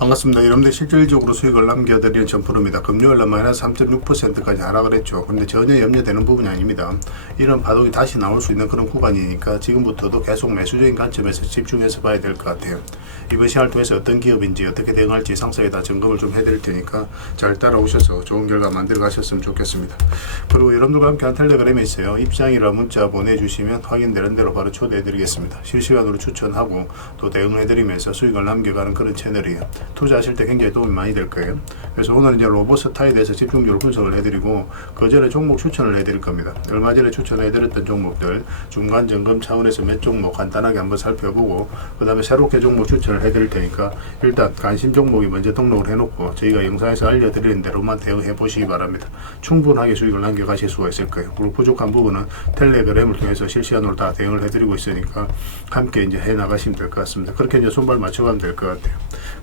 반갑습니다. 여러분들 실질적으로 수익을 남겨드리는 전프로입니다. 금요일날 마이너스 3.6%까지 하락을 했죠. 근데 전혀 염려되는 부분이 아닙니다. 이런 바둑이 다시 나올 수 있는 그런 구간이니까 지금부터도 계속 매수적인 관점에서 집중해서 봐야 될 것 같아요. 이번 시간을 통해서 어떤 기업인지 어떻게 대응할지 상세히 다 점검을 좀 해드릴 테니까 잘 따라오셔서 좋은 결과 만들어 가셨으면 좋겠습니다. 그리고 여러분들과 함께 한 텔레그램에 있어요. 입장이라 문자 보내주시면 확인되는 대로 바로 초대해드리겠습니다. 실시간으로 추천하고 또 대응해드리면서 수익을 남겨가는 그런 채널이에요. 투자하실 때 굉장히 도움이 많이 될 거예요. 그래서 오늘 이제 로봇스타에 대해서 집중적으로 분석을 해드리고 그 전에 종목 추천을 해드릴 겁니다. 얼마 전에 추천해드렸던 종목들 중간 점검 차원에서 몇 종목 간단하게 한번 살펴보고 그 다음에 새롭게 종목 추천을 해드릴 테니까 일단 관심 종목이 먼저 등록을 해놓고 저희가 영상에서 알려드리는 대로만 대응해 보시기 바랍니다. 충분하게 수익을 남겨가실 수가 있을 거예요. 그리고 부족한 부분은 텔레그램을 통해서 실시간으로 다 대응을 해드리고 있으니까 함께 이제 해 나가시면 될 것 같습니다. 그렇게 이제 손발 맞춰가면 될 것 같아요.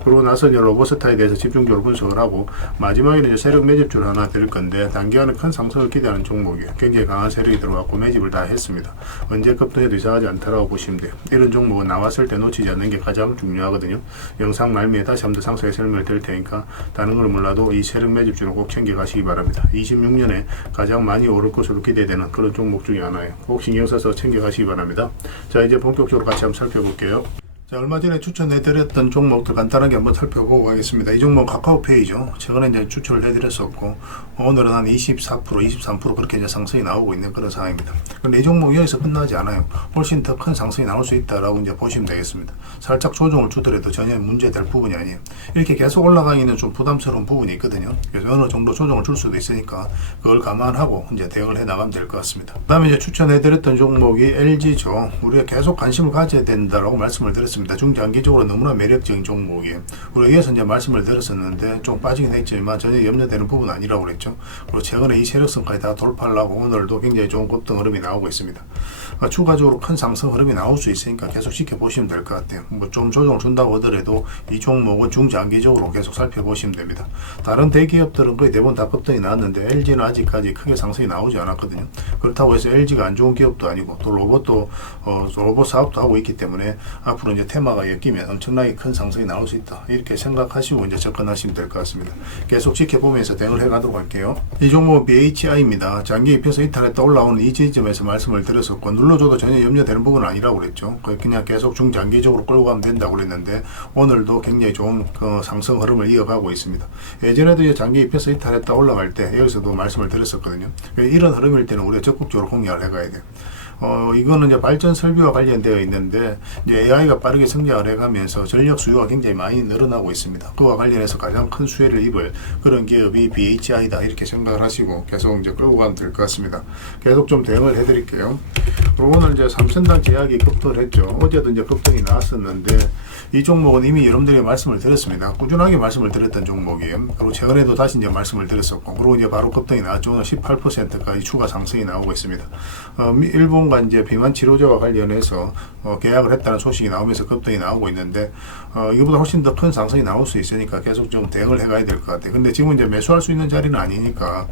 그러고 나서 이제 로봇스타에 대해서 집중적으로 분석을 하고 마지막에는 이제 세력 매집주를 하나 드릴 건데 단기간에 큰 상승을 기대하는 종목이에요. 굉장히 강한 세력이 들어왔고 매집을 다 했습니다. 언제 급등해도 이상하지 않다라고 보시면 돼요. 이런 종목은 나왔을 때 놓치지 않는 게 가장 중요하거든요. 영상 말미에 다시 한번 더 상세히 설명을 드릴 테니까 다른 걸 몰라도 이 세력 매집주는 꼭 챙겨가시기 바랍니다. 26년에 가장 많이 오를 것으로 기대되는 그런 종목 중에 하나예요. 꼭 신경 써서 챙겨가시기 바랍니다. 자, 이제 본격적으로 같이 한번 살펴볼게요. 자, 얼마 전에 추천해드렸던 종목들 간단하게 한번 살펴보고 가겠습니다. 이 종목 카카오페이죠. 최근에 이제 추천을 해드렸었고 오늘은 한 24%, 23% 그렇게 이제 상승이 나오고 있는 그런 상황입니다. 그런데 이 종목이 여기서 끝나지 않아요. 훨씬 더 큰 상승이 나올 수 있다라고 이제 보시면 되겠습니다. 살짝 조정을 주더라도 전혀 문제될 부분이 아니에요. 이렇게 계속 올라가기는 좀 부담스러운 부분이 있거든요. 그래서 어느 정도 조정을 줄 수도 있으니까 그걸 감안하고 이제 대응을 해 나가면 될 것 같습니다. 그 다음에 이제 추천해드렸던 종목이 LG죠. 우리가 계속 관심을 가져야 된다라고 말씀을 드렸습니다. 중장기적으로 너무나 매력적인 종목이에요. 우리가 이어서 이제 말씀을 드렸었는데 좀 빠지긴 했지만 전혀 염려되는 부분은 아니라고 그랬죠. 그리고 최근에 이 세력선까지 다 돌파를 하고 오늘도 굉장히 좋은 급등 흐름이 나오고 있습니다. 추가적으로 큰 상승 흐름이 나올 수 있으니까 계속 지켜보시면 될 것 같아요. 뭐 좀 조정을 준다고 하더라도 이 종목은 중장기적으로 계속 살펴보시면 됩니다. 다른 대기업들은 거의 대부분 다 급등이 나왔는데 LG는 아직까지 크게 상승이 나오지 않았거든요. 그렇다고 해서 LG가 안 좋은 기업도 아니고 또 로봇도 로봇 사업도 하고 있기 때문에 앞으로 이제 테마가 엮이면 엄청나게 큰 상승이 나올 수 있다. 이렇게 생각하시고 이제 접근하시면 될 것 같습니다. 계속 지켜보면서 대응을 해가도록 할게요. 이 종목 BHI입니다. 장기 입혀서 이탈했다 올라오는 이 지점에서 말씀을 드렸었고 눌러줘도 전혀 염려되는 부분은 아니라고 그랬죠. 그냥 계속 중장기적으로 끌고 가면 된다고 그랬는데 오늘도 굉장히 좋은 그 상승 흐름을 이어가고 있습니다. 예전에도 이제 장기 입혀서 이탈했다 올라갈 때 여기서도 말씀을 드렸었거든요. 이런 흐름일 때는 우리가 적극적으로 공략을 해가야 돼요. 이거는 이제 발전 설비와 관련되어 있는데 이제 AI가 빠르게 성장을 해가면서 전력 수요가 굉장히 많이 늘어나고 있습니다. 그와 관련해서 가장 큰 수혜를 입을 그런 기업이 BHI다 이렇게 생각을 하시고 계속 이제 끌고 가면 될 것 같습니다. 계속 좀 대응을 해드릴게요. 그리고 오늘 이제 삼선당 제약이 급등을 했죠. 어제도 이제 급등이 나왔었는데 이 종목은 이미 여러분들에게 말씀을 드렸습니다. 꾸준하게 말씀을 드렸던 종목이에요. 그리고 최근에도 다시 이제 말씀을 드렸었고 그리고 이제 바로 급등이 나왔죠. 오늘 18%까지 추가 상승이 나오고 있습니다. 일본과 이제 비만 치료제와 관련해서 계약을 했다는 소식이 나오면서 급등이 나오고 있는데 이거보다 훨씬 더 큰 상승이 나올 수 있으니까 계속 좀 대응을 해가야 될 것 같아요. 근데 지금 이제 매수할 수 있는 자리는 아니니까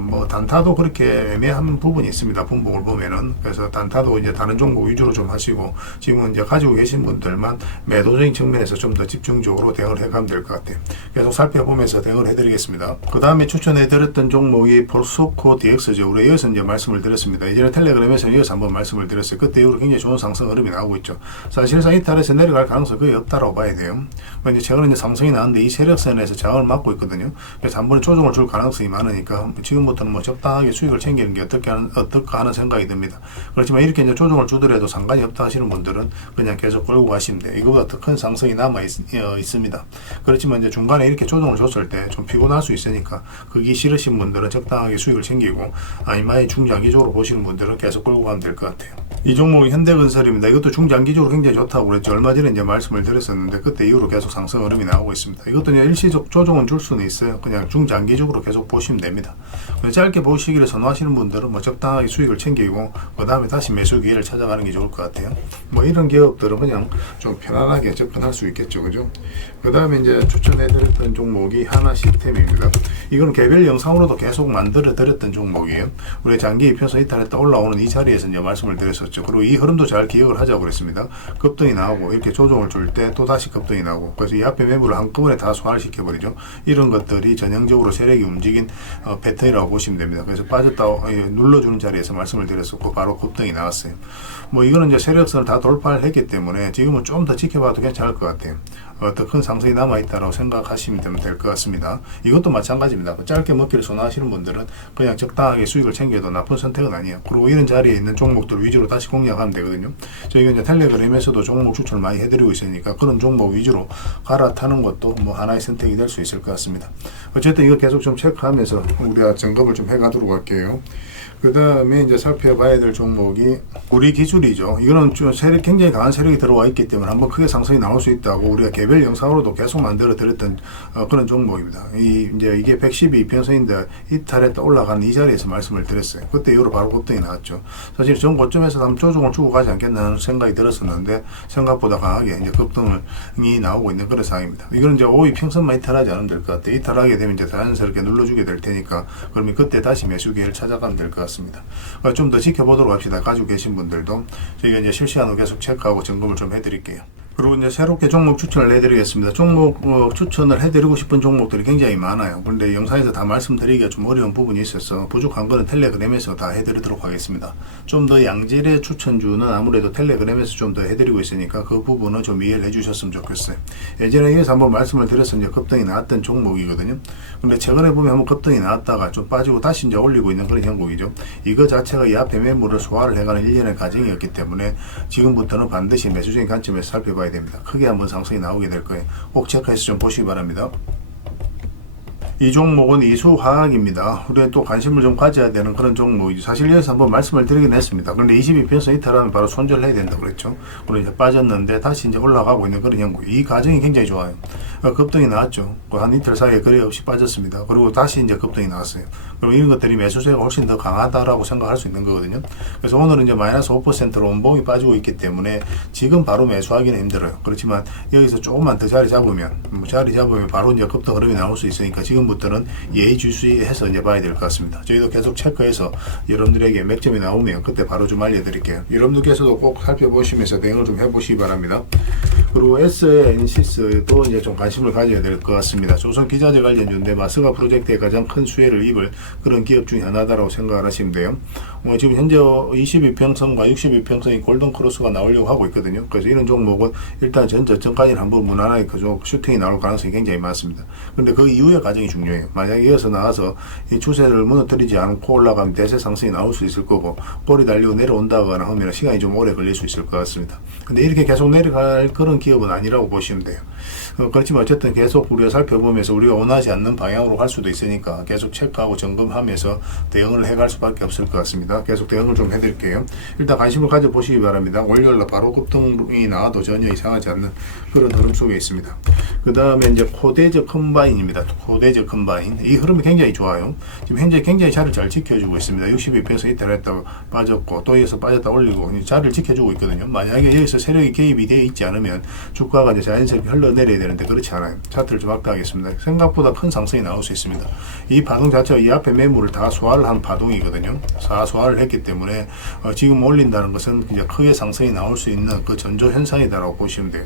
뭐 단타도 그렇게 애매한 부분이 있습니다. 분봉을 보면은. 그래서 단타도 이제 다른 종목 위주로 좀 하시고 지금은 이제 가지고 계신 분들만 매도적인 측면에서 좀 더 집중적으로 대응을 해가면 될 것 같아요. 계속 살펴보면서 대응을 해드리겠습니다. 그 다음에 추천해드렸던 종목이 포스코 DX죠. 우리 여기서 이제 말씀을 드렸습니다. 이전에 텔레그램에서 여기서 한번 말씀을 드렸어요. 그때 이후로 굉장히 좋은 상승 흐름이 나오고 있죠. 사실상 이탈에서 내려갈 가능성이 거의 없다라고 봐야 돼요. 이제 최근에 이제 상승이 나왔는데 이 세력선에서 저항을 막고 있거든요. 그래서 한 번에 조정을 줄 가능성이 많으니까 지금부터는 뭐 적당하게 수익을 챙기는 게 어떨까 하는 생각이 듭니다. 그렇지만 이렇게 이제 조정을 주더라도 상관이 없다 하시는 분들은 그냥 계속 끌고 가시면 돼요. 이거보다 더 큰 상승이 남아 있습니다. 그렇지만 이제 중간에 이렇게 조정을 줬을 때 좀 피곤할 수 있으니까 그게 싫으신 분들은 적당하게 수익을 챙기고 아니면 중장기적으로 보시는 분들은 계속 끌고 가면 될 것 같아요. 이 종목이 현대건설입니다. 이것도 중장기적으로 굉장히 좋다고 그랬죠. 얼마 전에 이제 말씀을 드렸었는데 그때 이후로 계속 상승 흐름이 나오고 있습니다. 이것도 그냥 일시적 조정은 줄 수는 있어요. 그냥 중장기적으로 계속 보시면 됩니다. 짧게 보시기를 선호하시는 분들은 뭐 적당하게 수익을 챙기고 그 다음에 다시 매수 기회를 찾아가는 게 좋을 것 같아요. 뭐 이런 기업들은 그냥 좀 편안하게 편하게 접근할 수 있겠죠. 그죠? 그 다음에 이제 추천해드렸던 종목이 하나 시스템입니다. 이건 개별 영상으로도 계속 만들어 드렸던 종목이에요. 우리 장기 이평선 이탈했다 올라오는 이 자리에서 이제 말씀을 드렸었죠. 그리고 이 흐름도 잘 기억을 하자고 그랬습니다. 급등이 나오고 이렇게 조정을 줄 때 또 다시 급등이 나오고, 그래서 이 앞에 매물을 한꺼번에 다 소화를 시켜버리죠. 이런 것들이 전형적으로 세력이 움직인 패턴이라고 보시면 됩니다. 그래서 빠졌다 눌러주는 자리에서 말씀을 드렸었고 바로 급등이 나왔어요. 뭐 이거는 이제 세력선을 다 돌파를 했기 때문에 지금은 좀 더 지켜봐도 괜찮을 것 같아요. 더 큰 상승이 남아있다고 생각하시면 될 것 같습니다. 이것도 마찬가지입니다. 짧게 먹기를 선호하시는 분들은 그냥 적당하게 수익을 챙겨도 나쁜 선택은 아니에요. 그리고 이런 자리에 있는 종목들 위주로 다시 공략하면 되거든요. 저희가 이제 텔레그램에서도 종목 추천을 많이 해드리고 있으니까 그런 종목 위주로 갈아타는 것도 뭐 하나의 선택이 될 수 있을 것 같습니다. 어쨌든 이거 계속 좀 체크하면서 우리가 점검을 좀 해가도록 할게요. 그 다음에 이제 살펴봐야 될 종목이 우리 기술이죠. 이거는 좀 세력, 굉장히 강한 세력이 들어와 있기 때문에 한번 크게 상승이 나올 수 있다고 우리가 개별 영상으로도 계속 만들어 드렸던 그런 종목입니다. 이제 이게 112평선인데 이탈했다 올라가는 이 자리에서 말씀을 드렸어요. 그때 이후로 바로 급등이 나왔죠. 사실 전 고점에서 한번 조정을 주고 가지 않겠나는 생각이 들었었는데 생각보다 강하게 이제 급등이 나오고 있는 그런 상황입니다. 이거는 이제 5위 평선만 이탈하지 않으면 될 것 같아요. 이탈하게 되면 이제 자연스럽게 눌러주게 될 테니까 그러면 그때 다시 매수 기회를 찾아가면 될 것 같습니다. 좀 더 지켜보도록 합시다. 가지고 계신 분들도 저희가 이제 실시간으로 계속 체크하고 점검을 좀 해드릴게요. 그리고 이제 새롭게 종목 추천을 해드리겠습니다. 종목 추천을 해드리고 싶은 종목들이 굉장히 많아요. 그런데 영상에서 다 말씀드리기가 좀 어려운 부분이 있어서 부족한 거는 텔레그램에서 다 해드리도록 하겠습니다. 좀 더 양질의 추천주는 아무래도 텔레그램에서 좀 더 해드리고 있으니까 그 부분은 좀 이해를 해주셨으면 좋겠어요. 예전에 이어서 한번 말씀을 드렸으면 이제 급등이 나왔던 종목이거든요. 근데 최근에 보면 한번 급등이 나왔다가 좀 빠지고 다시 이제 올리고 있는 그런 형국이죠. 이거 자체가 이 앞에 매물을 소화를 해가는 일련의 과정이었기 때문에 지금부터는 반드시 매수적인 관점에서 살펴봐야 됩니다. 크게 한번 상승이 나오게 될 거예요. 꼭 체크해서 좀 보시기 바랍니다. 이 종목은 이수화학입니다. 우리가 또 관심을 좀 가져야 되는 그런 종목이죠. 사실 여기서 한번 말씀을 드리긴 했습니다. 그런데 22편선 이탈하면 바로 손절을 해야 된다고 그랬죠. 그리고 이제 빠졌는데 다시 이제 올라가고 있는 그런 형국. 이 과정이 굉장히 좋아요. 급등이 나왔죠. 한 이틀 사이에 거래 없이 빠졌습니다. 그리고 다시 이제 급등이 나왔어요. 그리고 이런 것들이 매수세가 훨씬 더 강하다라고 생각할 수 있는 거거든요. 그래서 오늘은 이제 마이너스 5%로 원봉이 빠지고 있기 때문에 지금 바로 매수하기는 힘들어요. 그렇지만 여기서 조금만 더 자리 잡으면 바로 이제 급등 흐름이 나올 수 있으니까 지금부터는 예의주시해서 이제 봐야 될 것 같습니다. 저희도 계속 체크해서 여러분들에게 맥점이 나오면 그때 바로 좀 알려드릴게요. 여러분들께서도 꼭 살펴보시면서 대응을 좀 해보시기 바랍니다. 그리고 SNCS도 이제 좀 관심을 가져야 될 것 같습니다. 조선 기자재 관련주인데 마스가 프로젝트에 가장 큰 수혜를 입을 그런 기업 중에 하나다라고 생각을 하시면 돼요. 지금 현재 22평선과 62평선이 골든 크로스가 나오려고 하고 있거든요. 그래서 이런 종목은 일단 전 저점까지는 한번 무난하게 그쪽 슈팅이 나올 가능성이 굉장히 많습니다. 그런데 그 이후의 과정이 중요해요. 만약에 이어서 나와서 이 추세를 무너뜨리지 않고 올라가면 대세 상승이 나올 수 있을 거고 꼬리 달리고 내려온다거나 하면 시간이 좀 오래 걸릴 수 있을 것 같습니다. 근데 이렇게 계속 내려갈 그런 기업은 아니라고 보시면 돼요. 그렇지만 어쨌든 계속 우리가 살펴보면서 우리가 원하지 않는 방향으로 갈 수도 있으니까 계속 체크하고 점검하면서 대응을 해갈 수밖에 없을 것 같습니다. 계속 대응을 좀 해드릴게요. 일단 관심을 가져보시기 바랍니다. 월요일날 바로 급등이 나와도 전혀 이상하지 않는 그런 흐름 속에 있습니다. 그 다음에 이제 코데즈 컴바인입니다. 코데즈 컴바인. 이 흐름이 굉장히 좋아요. 지금 현재 굉장히 자리를 잘 지켜주고 있습니다. 62평에서 이탈했다가 빠졌고 또 여기서 빠졌다 올리고 자리를 지켜주고 있거든요. 만약에 여기서 세력이 개입이 되어 있지 않으면 주가가 이제 자연스럽게 흘러내려야 되는데 그렇지 않아요. 차트를 좀 확대하겠습니다. 생각보다 큰 상승이 나올 수 있습니다. 이 파동 자체가 이 앞에 매물을 다 소화를 한 파동이거든요. 소화를 했기 때문에 지금 올린다는 것은 이제 크게 상승이 나올 수 있는 그 전조 현상이다라고 보시면 돼요.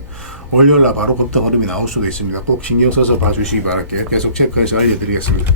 월요일날 바로 급등 흐름이 나올 수도 있습니다. 꼭 신경 써서 봐주시기 바랄게요. 계속 체크해서 알려드리겠습니다.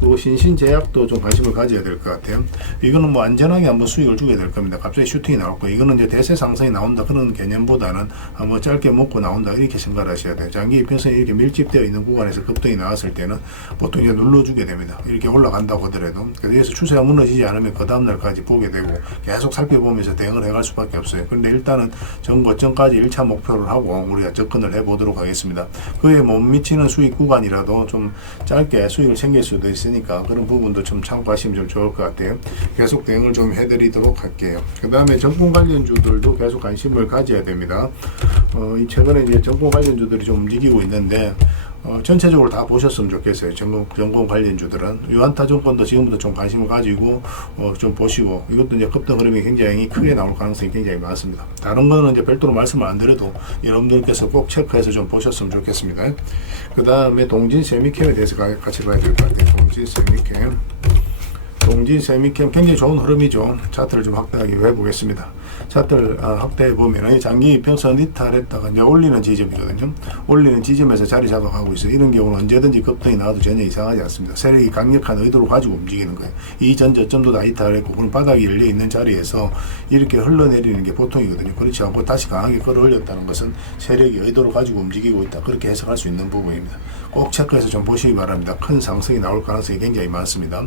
그리고 신신제약도 좀 관심을 가져야 될 것 같아요. 이거는 뭐 안전하게 한번 수익을 주게 될 겁니다. 갑자기 슈팅이 나올 거예요. 이거는 이제 대세 상승이 나온다 그런 개념보다는 한번 짧게 먹고 나온다 이렇게 생각을 하셔야 돼요. 장기 이평선이 이렇게 밀집되어 있는 구간에서 급등이 나왔을 때는 보통 이제 눌러주게 됩니다. 이렇게 올라간다고 하더라도 그래서 추세가 무너지지 않으면 그 다음날까지 보게 되고 계속 살펴보면서 대응을 해갈 수밖에 없어요. 그런데 일단은 전고점까지 1차 목표를 하고 우리가 접근을 해보도록 하겠습니다. 그에 못 미치는 수익 구간이라도 좀 짧게 수익을 챙길 수도 있으니까 그런 부분도 좀 참고하시면 좀 좋을 것 같아요. 계속 대응을 좀 해드리도록 할게요. 그 다음에 정권 관련주들도 계속 관심을 가져야 됩니다. 최근에 이제 정권 관련주들이 좀 움직이고 있는데 전체적으로 다 보셨으면 좋겠어요. 정권 관련주들은 유한타증권도 지금부터 좀 관심을 가지고 좀 보시고, 이것도 이제 급등 흐름이 굉장히 크게 나올 가능성이 굉장히 많습니다. 다른 거는 이제 별도로 말씀을 안 드려도 여러분들께서 꼭 체크해서 좀 보셨으면 좋겠습니다. 그 다음에 동진 세미캠에 대해서 같이 봐야 될 것 같아요. 동진 세미캠 굉장히 좋은 흐름이죠. 차트를 좀 확대하게 해보겠습니다. 차트를 확대해 보면 장기 이평선 이탈했다가 이제 올리는 지점이거든요. 올리는 지점에서 자리 잡아가고 있어요. 이런 경우는 언제든지 급등이 나와도 전혀 이상하지 않습니다. 세력이 강력한 의도를 가지고 움직이는 거예요. 이 전 저점도 다 이탈했고, 그럼 바닥이 열려 있는 자리에서 이렇게 흘러내리는 게 보통이거든요. 그렇지 않고 다시 강하게 끌어올렸다는 것은 세력이 의도를 가지고 움직이고 있다, 그렇게 해석할 수 있는 부분입니다. 꼭 체크해서 좀 보시기 바랍니다. 큰 상승이 나올 가능성이 굉장히 많습니다.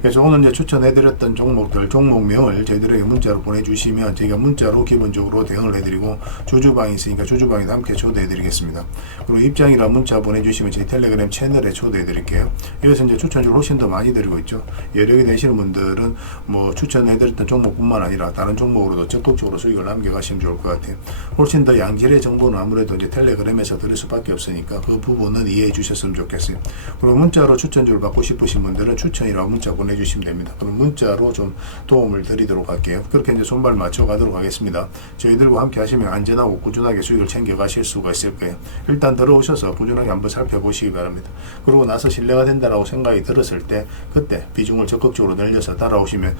그래서 오늘 이제 추천해드렸던 종목들, 종목명을 저희들에게 문자로 보내주시면 저희가 문자로 기본적으로 대응을 해드리고, 주주방이 있으니까 주주방에도 함께 초대해드리겠습니다. 그리고 입장이라 문자 보내주시면 저희 텔레그램 채널에 초대해드릴게요. 여기서 이제 추천주를 훨씬 더 많이 드리고 있죠. 여력이 되시는 분들은 뭐 추천해드렸던 종목뿐만 아니라 다른 종목으로도 적극적으로 수익을 남겨가시면 좋을 것 같아요. 훨씬 더 양질의 정보는 아무래도 이제 텔레그램에서 드릴 수밖에 없으니까 그 부분은 이해해 주셨으면 좋겠어요. 그리고 문자로 추천주를 받고 싶으신 분들은 추천이라고 문자 보내주시면 됩니다. 그럼 문자로 좀 도움을 드리도록 할게요. 그렇게 이제 손발 맞춰 가도록 하겠습니다. 저희들과 함께 하시면 안전하고 꾸준하게 수익을 챙겨 가실 수가 있을 거예요. 일단 들어오셔서 꾸준하게 한번 살펴보시기 바랍니다. 그러고 나서 신뢰가 된다라고 생각이 들었을 때, 그때 비중을 적극적으로 늘려서 따라오시면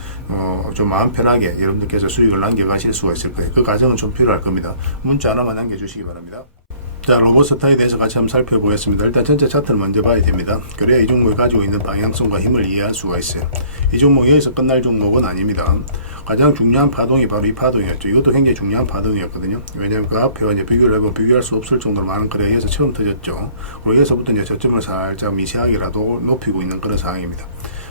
좀 마음 편하게 여러분들께서 수익을 남겨 가실 수가 있을 거예요. 그 과정은 좀 필요할 겁니다. 문자 하나만 남겨주시기 바랍니다. 자, 로봇스타에 대해서 같이 한번 살펴보겠습니다. 일단 전체 차트를 먼저 봐야 됩니다. 그래야 이 종목이 가지고 있는 방향성과 힘을 이해할 수가 있어요. 이 종목이 여기서 끝날 종목은 아닙니다. 가장 중요한 파동이 바로 이 파동이었죠. 이것도 굉장히 중요한 파동이었거든요. 왜냐하면 그 앞에 이제 비교를 해보면 비교할 수 없을 정도로 많은 거래가 여기서 처음 터졌죠. 그리고 여기서부터 이제 저점을 살짝 미세하게라도 높이고 있는 그런 상황입니다.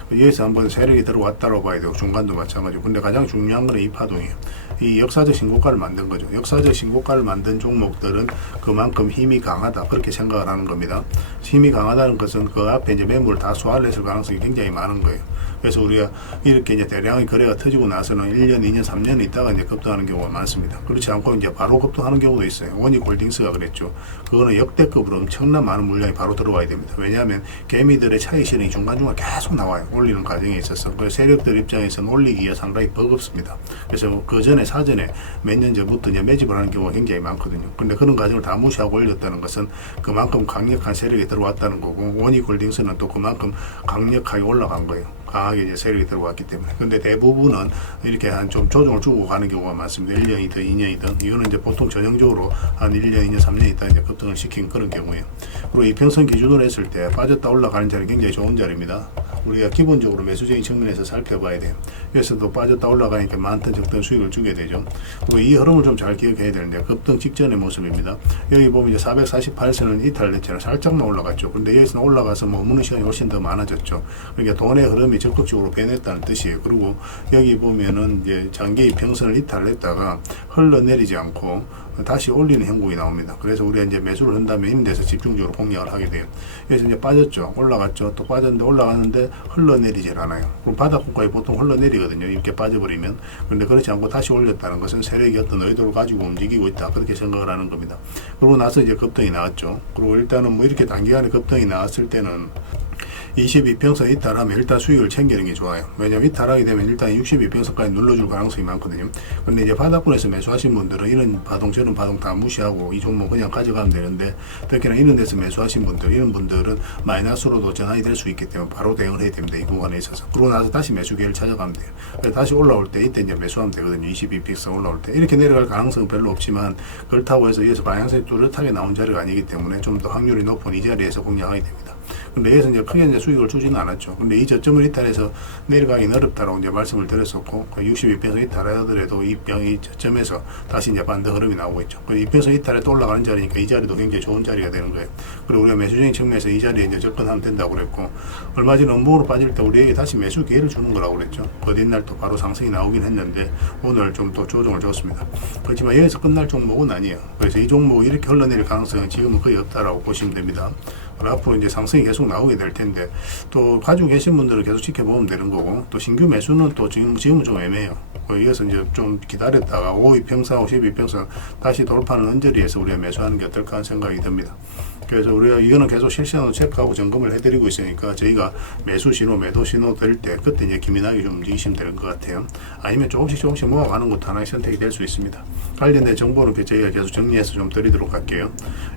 여기서 한번 세력이 들어왔다고 봐야 되고, 중간도 마찬가지고. 근데 가장 중요한 건 이 파동이에요. 이 역사적 신고가를 만든 거죠. 역사적 신고가를 만든 종목들은 그만큼 힘이 강하다, 그렇게 생각을 하는 겁니다. 힘이 강하다는 것은 그 앞에 이제 매물을 다 소화를 했을 가능성이 굉장히 많은 거예요. 그래서 우리가 이렇게 이제 대량의 거래가 터지고 나서는 1년, 2년, 3년 있다가 이제 급등하는 경우가 많습니다. 그렇지 않고 이제 바로 급등하는 경우도 있어요. 원익홀딩스가 그랬죠. 그거는 역대급으로 엄청난 많은 물량이 바로 들어와야 됩니다. 왜냐하면 개미들의 차익 실행이 중간중간 계속 나와요. 올리는 과정에 있어서. 그 세력들 입장에서는 올리기가 상당히 버겁습니다. 그래서 그 전에 사전에 몇 년 전부터 이제 매집을 하는 경우가 굉장히 많거든요. 근데 그런 과정을 다 무시하고 올렸다는 것은 그만큼 강력한 세력이 들어왔다는 거고, 원익홀딩스는 또 그만큼 강력하게 올라간 거예요. 강하게 이제 세력이 들어왔기 때문에. 근데 대부분은 이렇게 한 좀 조정을 주고 가는 경우가 많습니다. 1년이든 2년이든. 이거는 이제 보통 전형적으로 한 1년, 2년, 3년 있다 이제 급등을 시킨 그런 경우예요. 그리고 이평선 기준으로 했을 때 빠졌다 올라가는 자리 굉장히 좋은 자리입니다. 우리가 기본적으로 매수적인 측면에서 살펴봐야 돼요. 그래서도 빠졌다 올라가니까 많던 적던 수익을 주게 되죠. 그리고 이 흐름을 좀 잘 기억해야 되는데, 급등 직전의 모습입니다. 여기 보면 이제 448선은 이탈됐잖아요. 살짝만 올라갔죠. 근데 여기서 올라가서 머무는 시간이 훨씬 더 많아졌죠. 그러니까 돈의 흐름이 적극적으로 변했다는 뜻이에요. 그리고 여기 보면은 이제 장기 이평선을 이탈했다가 흘러내리지 않고 다시 올리는 형국이 나옵니다. 그래서 우리가 이제 매수를 한다면 이런 데서 집중적으로 공략을 하게 돼요. 그래서 이제 빠졌죠. 올라갔죠. 또 빠졌는데 올라갔는데 흘러내리질 않아요. 그럼 바닥권까지 보통 흘러내리거든요. 이렇게 빠져버리면. 그런데 그렇지 않고 다시 올렸다는 것은 세력이 어떤 의도를 가지고 움직이고 있다, 그렇게 생각을 하는 겁니다. 그러고 나서 이제 급등이 나왔죠. 그리고 일단은 뭐 이렇게 단기간에 급등이 나왔을 때는 22평선 이탈하면 일단 수익을 챙기는 게 좋아요. 왜냐면 이탈하게 되면 일단 62평선까지 눌러줄 가능성이 많거든요. 근데 이제 바닥권에서 매수하신 분들은 이런 파동 저런 파동 다 무시하고 이 종목 그냥 가져가면 되는데, 특히나 이런 데서 매수하신 분들, 이런 분들은 마이너스로도 전환이 될 수 있기 때문에 바로 대응을 해야 됩니다. 이 구간에 있어서. 그러고 나서 다시 매수 기회를 찾아가면 돼요. 그래서 다시 올라올 때 이때 이제 매수하면 되거든요. 22평선 올라올 때. 이렇게 내려갈 가능성은 별로 없지만, 그렇다고 해서 여기서 방향성이 뚜렷하게 나온 자리가 아니기 때문에 좀 더 확률이 높은 이 자리에서 공략하게 됩니다. 근데 여기서 이제 크게 이제 수익을 주지는 않았죠. 근데 이 저점을 이탈해서 내려가기는 어렵다라고 이제 말씀을 드렸었고, 62평선 이탈하더라도 이 저점에서 다시 이제 반등 흐름이 나오고 있죠. 이 평선 이탈에 또 올라가는 자리니까 이 자리도 굉장히 좋은 자리가 되는 거예요. 그리고 우리가 매수적인 측면에서 이 자리에 이제 접근하면 된다고 그랬고, 얼마 전에 음봉으로 빠질 때 우리에게 다시 매수 기회를 주는 거라고 그랬죠. 그 뒷날 또 바로 상승이 나오긴 했는데, 오늘 좀 또 조정을 줬습니다. 그렇지만 여기서 끝날 종목은 아니에요. 그래서 이 종목이 이렇게 흘러내릴 가능성은 지금은 거의 없다라고 보시면 됩니다. 앞으로 이제 상승이 계속 나오게 될 텐데, 또 가지고 계신 분들은 계속 지켜보면 되는 거고, 또 신규 매수는 또 지금은 좀 애매해요. 이어서 이제 좀 기다렸다가 52평선, 52평선 다시 돌파하는 언저리에서 우리가 매수하는 게 어떨까 하는 생각이 듭니다. 그래서 우리가 이거는 계속 실시간으로 체크하고 점검을 해드리고 있으니까 저희가 매수 신호, 매도 신호 될 때 그때 이제 기민하게 좀 움직이시면 되는 것 같아요. 아니면 조금씩 모아가는 것도 하나의 선택이 될 수 있습니다. 관련된 정보는 저희가 계속 정리해서 좀 드리도록 할게요.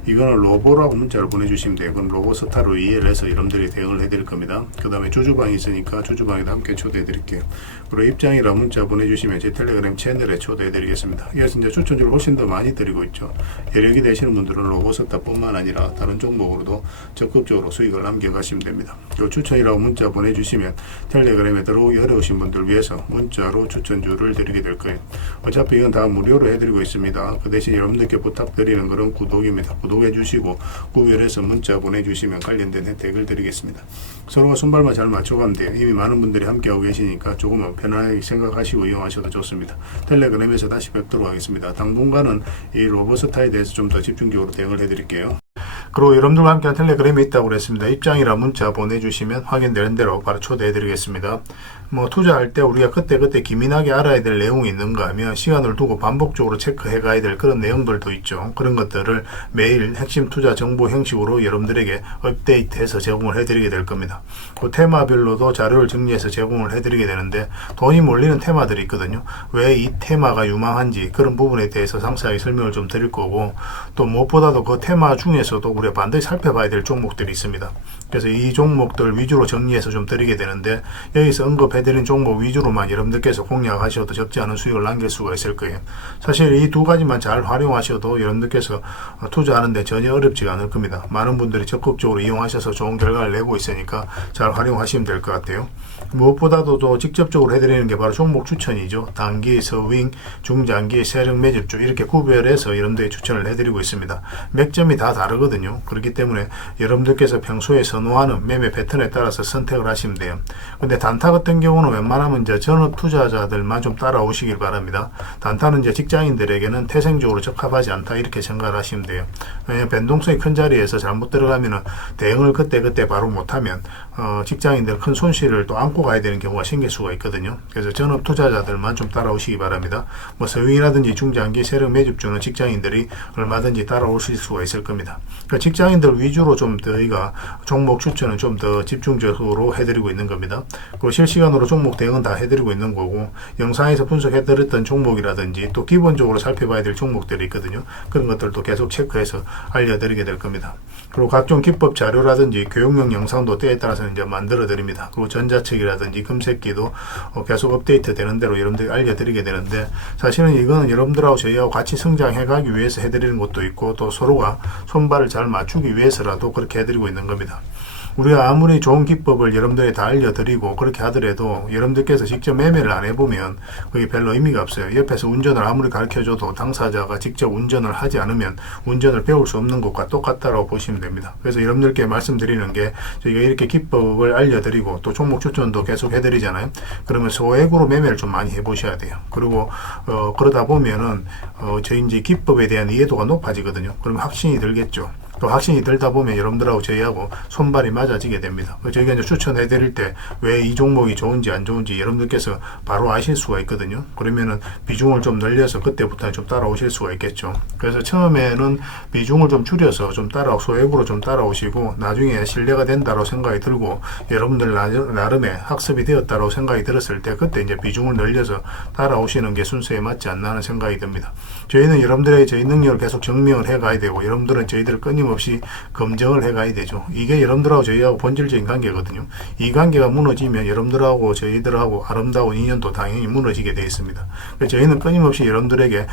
이거는 로보라고 문자를 보내주시면 돼요. 그럼 로보 스타로 이해를 해서 여러분들이 대응을 해드릴 겁니다. 그 다음에 주주방이 있으니까 주주방에도 함께 초대해 드릴게요. 그리고 입장이라 문자 보내주시면 제 텔레그램 채널에 초대해 드리겠습니다. 여기서 이제 추천주를 훨씬 더 많이 드리고 있죠. 여력이 되시는 분들은 로보 스타뿐만 아니라 다른 종목으로도 적극적으로 수익을 남겨가시면 됩니다. 그 추천이라고 문자 보내주시면 텔레그램에 들어오기 어려우신 분들 위해서 문자로 추천주를 드리게 될 거예요. 어차피 이건 다 무료로 해드리고 있습니다. 그 대신 여러분들께 부탁드리는 것은 구독입니다. 구독해 주시고 구별해서 문자 보내주시면 관련된 혜택을 드리겠습니다. 서로가 손발만 잘 맞춰가면 돼요. 이미 많은 분들이 함께하고 계시니까 조금은 편안하게 생각하시고 이용하셔도 좋습니다. 텔레그램에서 다시 뵙도록 하겠습니다. 당분간은 이 로봇스타에 대해서 좀 더 집중적으로 대응을 해드릴게요. 그리고 여러분들과 함께한 텔레그램이 있다고 그랬습니다. 입장이라 문자 보내주시면 확인되는 대로 바로 초대해드리겠습니다. 투자할 때 우리가 그때 기민하게 알아야 될 내용이 있는가 하면 시간을 두고 반복적으로 체크해 가야 될 그런 내용들도 있죠. 그런 것들을 매일 핵심 투자 정보 형식으로 여러분들에게 업데이트해서 제공을 해드리게 될 겁니다. 그 테마별로도 자료를 정리해서 제공을 해드리게 되는데 돈이 몰리는 테마들이 있거든요. 왜 이 테마가 유망한지 그런 부분에 대해서 상세하게 설명을 좀 드릴 거고, 또 무엇보다도 그 테마 중에서도 우리가 반드시 살펴봐야 될 종목들이 있습니다. 그래서 이 종목들 위주로 정리해서 좀 드리게 되는데, 여기서 언급해드린 종목 위주로만 여러분들께서 공략하셔도 적지 않은 수익을 남길 수가 있을 거예요. 사실 이 두 가지만 잘 활용하셔도 여러분들께서 투자하는데 전혀 어렵지가 않을 겁니다. 많은 분들이 적극적으로 이용하셔서 좋은 결과를 내고 있으니까 잘 활용하시면 될 것 같아요. 무엇보다도 또 직접적으로 해드리는 게 바로 종목 추천이죠. 단기, 서윙, 중장기, 세력 매집주 이렇게 구별해서 여러분들이 추천을 해드리고 있습니다. 맥점이 다 다르거든요. 그렇기 때문에 여러분들께서 평소에 선호하는 매매 패턴에 따라서 선택을 하시면 돼요. 근데 단타 같은 경우는 웬만하면 이제 전업 투자자들만 좀 따라오시길 바랍니다. 단타는 이제 직장인들에게는 태생적으로 적합하지 않다 이렇게 생각을 하시면 돼요. 왜냐하면 변동성이 큰 자리에서 잘못 들어가면은 대응을 그때 바로 못하면 직장인들 큰 손실을 또 안고 가야 되는 경우가 생길 수가 있거든요. 그래서 전업 투자자들만 좀 따라오시기 바랍니다. 서윙이라든지 중장기 세력 매집주는 직장인들이 얼마든지 따라오실 수가 있을 겁니다. 그러니까 직장인들 위주로 좀 저희가 종목 추천은 좀 더 집중적으로 해드리고 있는 겁니다. 그리고 실시간으로 종목 대응은 다 해드리고 있는 거고, 영상에서 분석해드렸던 종목이라든지 또 기본적으로 살펴봐야 될 종목들이 있거든요. 그런 것들도 계속 체크해서 알려드리게 될 겁니다. 그리고 각종 기법 자료라든지 교육용 영상도 때에 따라서는 이제 만들어 드립니다. 그리고 전자책이라든지 금색기도 계속 업데이트 되는 대로 여러분들이 알려드리게 되는데, 사실은 이거는 여러분들하고 저희하고 같이 성장해 가기 위해서 해드리는 것도 있고, 또 서로가 손발을 잘 맞추기 위해서라도 그렇게 해드리고 있는 겁니다. 우리가 아무리 좋은 기법을 여러분들이 다 알려드리고 그렇게 하더라도 여러분들께서 직접 매매를 안 해보면 그게 별로 의미가 없어요. 옆에서 운전을 아무리 가르쳐줘도 당사자가 직접 운전을 하지 않으면 운전을 배울 수 없는 것과 똑같다고 보시면 됩니다. 그래서 여러분들께 말씀드리는 게, 저희가 이렇게 기법을 알려드리고 또 종목 추천도 계속 해드리잖아요. 그러면 소액으로 매매를 좀 많이 해보셔야 돼요. 그리고 그러다 보면은 저희 이제 기법에 대한 이해도가 높아지거든요. 그러면 확신이 들겠죠. 또 확신이 들다 보면 여러분들하고 저희하고 손발이 맞아지게 됩니다. 저희가 이제 추천해 드릴 때 왜 이 종목이 좋은지 안 좋은지 여러분들께서 바로 아실 수가 있거든요. 그러면은 비중을 좀 늘려서 그때부터 좀 따라오실 수가 있겠죠. 그래서 처음에는 비중을 좀 줄여서 좀 소액으로 좀 따라오시고, 나중에 신뢰가 된다고 생각이 들고 여러분들 나름의 학습이 되었다고 생각이 들었을 때 그때 이제 비중을 늘려서 따라오시는 게 순서에 맞지 않나 하는 생각이 듭니다. 저희는 여러분들에게 저희 능력을 계속 증명을 해 가야 되고, 여러분들은 저희들을 끊임없이 검증을 해 가야 되죠. 이게 여러분들하고 저희하고 본질적인 관계거든요. 이 관계가 무너지면 여러분들하고 저희들하고 아름다운 인연도 당연히 무너지게 되어 있습니다. 그래서 저희는 끊임없이 여러분들에게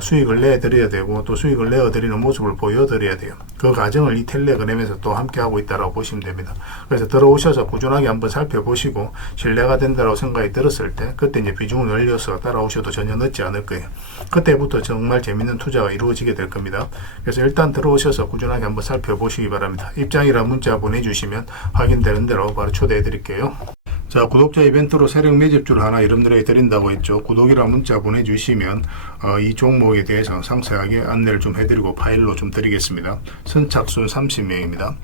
수익을 내드려야 되고, 또 수익을 내어드리는 모습을 보여드려야 돼요. 그 과정을 이 텔레그램에서 또 함께 하고 있다고 보시면 됩니다. 그래서 들어오셔서 꾸준하게 한번 살펴보시고 신뢰가 된다고 생각이 들었을 때 그때 이제 비중을 늘려서 따라오셔도 전혀 늦지 않을 거예요. 그때부터 정말 재밌는 투자가 이루어지게 될 겁니다. 그래서 일단 들어오셔서 꾸준하게 한번 살펴보시기 바랍니다. 입장이라 문자 보내주시면 확인되는 대로 바로 초대해 드릴게요. 자, 구독자 이벤트로 세력 매집주를 하나 여러분들에게 드린다고 했죠. 구독이라 문자 보내주시면 이 종목에 대해서 상세하게 안내를 좀 해드리고 파일로 좀 드리겠습니다. 선착순 30명입니다.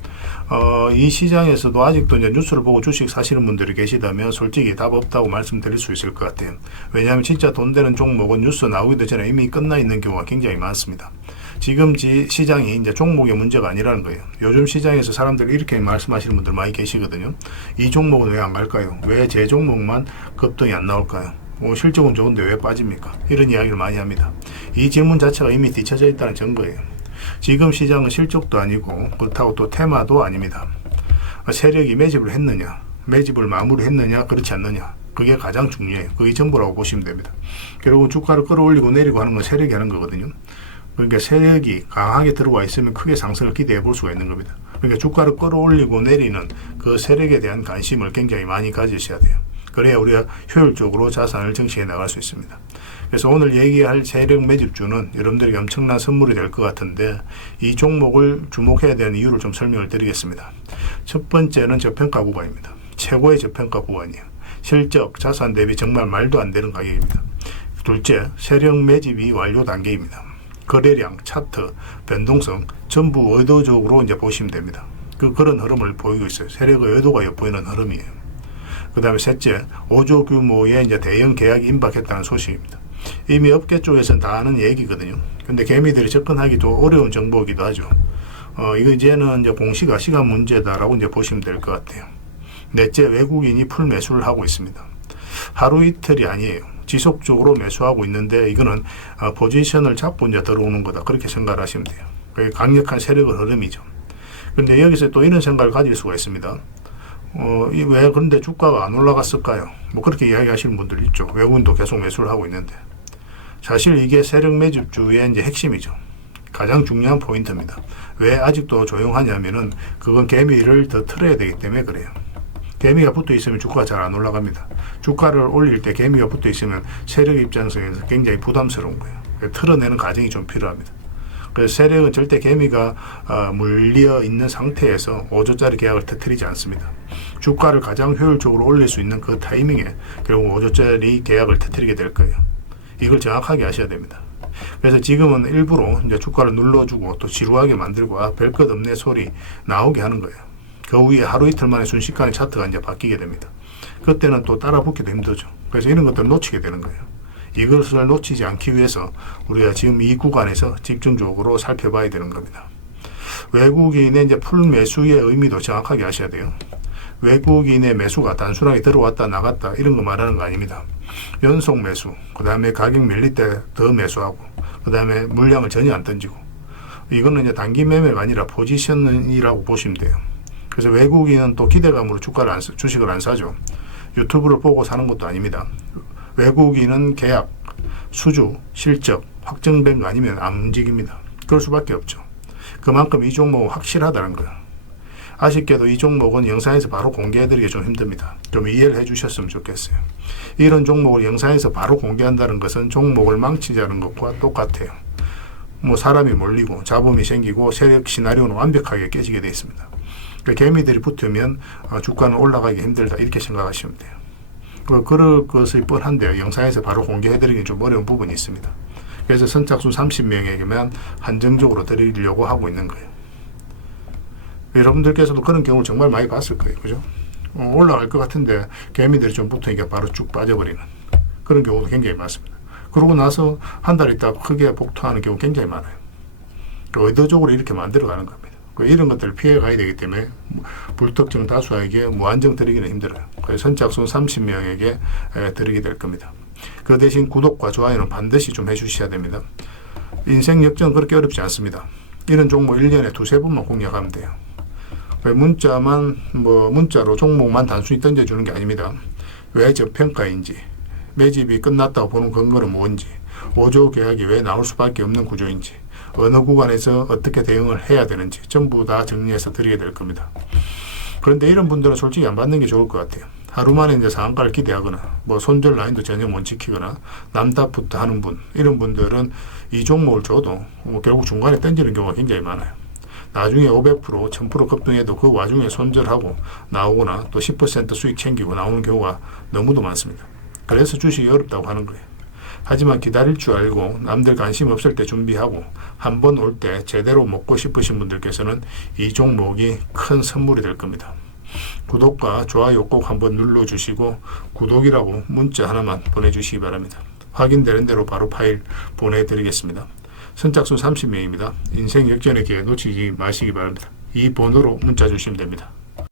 이 시장에서도 아직도 이제 뉴스를 보고 주식 사시는 분들이 계시다면 솔직히 답 없다고 말씀드릴 수 있을 것 같아요. 왜냐하면 진짜 돈 되는 종목은 뉴스 나오기도 전에 이미 끝나 있는 경우가 굉장히 많습니다. 지금 시장이 이제 종목의 문제가 아니라는 거예요. 요즘 시장에서 사람들이 이렇게 말씀하시는 분들 많이 계시거든요. 이 종목은 왜 안 갈까요? 왜 제 종목만 급등이 안 나올까요? 실적은 좋은데 왜 빠집니까? 이런 이야기를 많이 합니다. 이 질문 자체가 이미 뒤쳐져 있다는 증거예요. 지금 시장은 실적도 아니고 그렇다고 또 테마도 아닙니다. 세력이 매집을 했느냐, 매집을 마무리했느냐, 그렇지 않느냐, 그게 가장 중요해요. 그게 전부라고 보시면 됩니다. 결국 주가를 끌어올리고 내리고 하는 건 세력이 하는 거거든요. 그러니까 세력이 강하게 들어와 있으면 크게 상승을 기대해 볼 수가 있는 겁니다. 그러니까 주가를 끌어올리고 내리는 그 세력에 대한 관심을 굉장히 많이 가지셔야 돼요. 그래야 우리가 효율적으로 자산을 증식해 나갈 수 있습니다. 그래서 오늘 얘기할 세력 매집주는 여러분들에게 엄청난 선물이 될 것 같은데, 이 종목을 주목해야 되는 이유를 좀 설명을 드리겠습니다. 첫 번째는 저평가 구간입니다. 최고의 저평가 구간이에요. 실적, 자산 대비 정말 말도 안 되는 가격입니다. 둘째, 세력 매집이 완료 단계입니다. 거래량, 차트, 변동성 전부 의도적으로 이제 보시면 됩니다. 그런 흐름을 보이고 있어요. 세력의 의도가 엿보이는 흐름이에요. 그 다음에 셋째, 5조 규모의 이제 대형 계약이 임박했다는 소식입니다. 이미 업계 쪽에서는 다 아는 얘기거든요. 근데 개미들이 접근하기도 어려운 정보이기도 하죠. 이거 이제는 이제 공시가 시간 문제다라고 이제 보시면 될 것 같아요. 넷째, 외국인이 풀 매수를 하고 있습니다. 하루 이틀이 아니에요. 지속적으로 매수하고 있는데 이거는 포지션을 잡고 이제 들어오는 거다, 그렇게 생각을 하시면 돼요. 그게 강력한 세력의 흐름이죠. 그런데 여기서 또 이런 생각을 가질 수가 있습니다. 왜 그런데 주가가 안 올라갔을까요? 뭐 그렇게 이야기하시는 분들 있죠. 외국인도 계속 매수를 하고 있는데. 사실 이게 세력 매집주의 이제 핵심이죠. 가장 중요한 포인트입니다. 왜 아직도 조용하냐면은 그건 개미를 더 틀어야 되기 때문에 그래요. 개미가 붙어 있으면 주가가 잘 안 올라갑니다. 주가를 올릴 때 개미가 붙어 있으면 세력 입장에서 굉장히 부담스러운 거예요. 틀어내는 과정이 좀 필요합니다. 그래서 세력은 절대 개미가 물려 있는 상태에서 5조짜리 계약을 터뜨리지 않습니다. 주가를 가장 효율적으로 올릴 수 있는 그 타이밍에 결국 5조짜리 계약을 터뜨리게 될 거예요. 이걸 정확하게 아셔야 됩니다. 그래서 지금은 일부러 이제 주가를 눌러주고 또 지루하게 만들고 별 것 없네 소리 나오게 하는 거예요. 그 후에 하루 이틀 만에 순식간에 차트가 이제 바뀌게 됩니다. 그때는 또 따라 붙기도 힘들죠. 그래서 이런 것들을 놓치게 되는 거예요. 이것을 놓치지 않기 위해서 우리가 지금 이 구간에서 집중적으로 살펴봐야 되는 겁니다. 외국인의 이제 풀 매수의 의미도 정확하게 아셔야 돼요. 외국인의 매수가 단순하게 들어왔다 나갔다 이런 거 말하는 거 아닙니다. 연속 매수, 그 다음에 가격 밀릴 때 더 매수하고, 그 다음에 물량을 전혀 안 던지고, 이거는 이제 단기 매매가 아니라 포지션이라고 보시면 돼요. 그래서 외국인은 또 기대감으로 주식을 안 사죠. 유튜브를 보고 사는 것도 아닙니다. 외국인은 계약, 수주, 실적 확정된 거 아니면 안 움직입니다. 그럴 수밖에 없죠. 그만큼 이 종목은 확실하다는 거예요. 아쉽게도 이 종목은 영상에서 바로 공개해드리기 좀 힘듭니다. 좀 이해를 해주셨으면 좋겠어요. 이런 종목을 영상에서 바로 공개한다는 것은 종목을 망치자는 것과 똑같아요. 뭐 사람이 몰리고 잡음이 생기고 세력 시나리오는 완벽하게 깨지게 되어 있습니다. 그러니까 개미들이 붙으면 주가는 올라가기 힘들다, 이렇게 생각하시면 돼요. 그럴 것이 뻔한데요. 영상에서 바로 공개해드리기 좀 어려운 부분이 있습니다. 그래서 선착순 30명에게만 한정적으로 드리려고 하고 있는 거예요. 여러분들께서도 그런 경우를 정말 많이 봤을 거예요. 그죠? 올라갈 것 같은데 개미들이 좀 붙으니까 바로 쭉 빠져버리는 그런 경우도 굉장히 많습니다. 그러고 나서 한 달 있다가 크게 복토하는 경우 굉장히 많아요. 의도적으로 이렇게 만들어가는 겁니다. 이런 것들을 피해 가야 되기 때문에 불특정 다수에게 무한정 드리기는 힘들어요. 그래서 선착순 30명에게 드리게 될 겁니다. 그 대신 구독과 좋아요는 반드시 좀 해주셔야 됩니다. 인생 역전은 그렇게 어렵지 않습니다. 이런 종목 1년에 두세 번만 공략하면 돼요. 문자로 종목만 단순히 던져주는 게 아닙니다. 왜 저평가인지, 매집이 끝났다고 보는 근거는 뭔지, 5조 계약이 왜 나올 수밖에 없는 구조인지, 어느 구간에서 어떻게 대응을 해야 되는지 전부 다 정리해서 드리게 될 겁니다. 그런데 이런 분들은 솔직히 안 받는 게 좋을 것 같아요. 하루 만에 이제 상한가를 기대하거나 손절 라인도 전혀 못 지키거나 남답부터 하는 분, 이런 분들은 이 종목을 줘도 결국 중간에 던지는 경우가 굉장히 많아요. 나중에 500%, 1000% 급등해도 그 와중에 손절하고 나오거나 또 10% 수익 챙기고 나오는 경우가 너무도 많습니다. 그래서 주식이 어렵다고 하는 거예요. 하지만 기다릴 줄 알고 남들 관심 없을 때 준비하고 한 번 올 때 제대로 먹고 싶으신 분들께서는 이 종목이 큰 선물이 될 겁니다. 구독과 좋아요 꼭 한번 눌러주시고 구독이라고 문자 하나만 보내주시기 바랍니다. 확인되는 대로 바로 파일 보내드리겠습니다. 선착순 30명입니다. 인생 역전의 기회 놓치지 마시기 바랍니다. 이 번호로 문자 주시면 됩니다.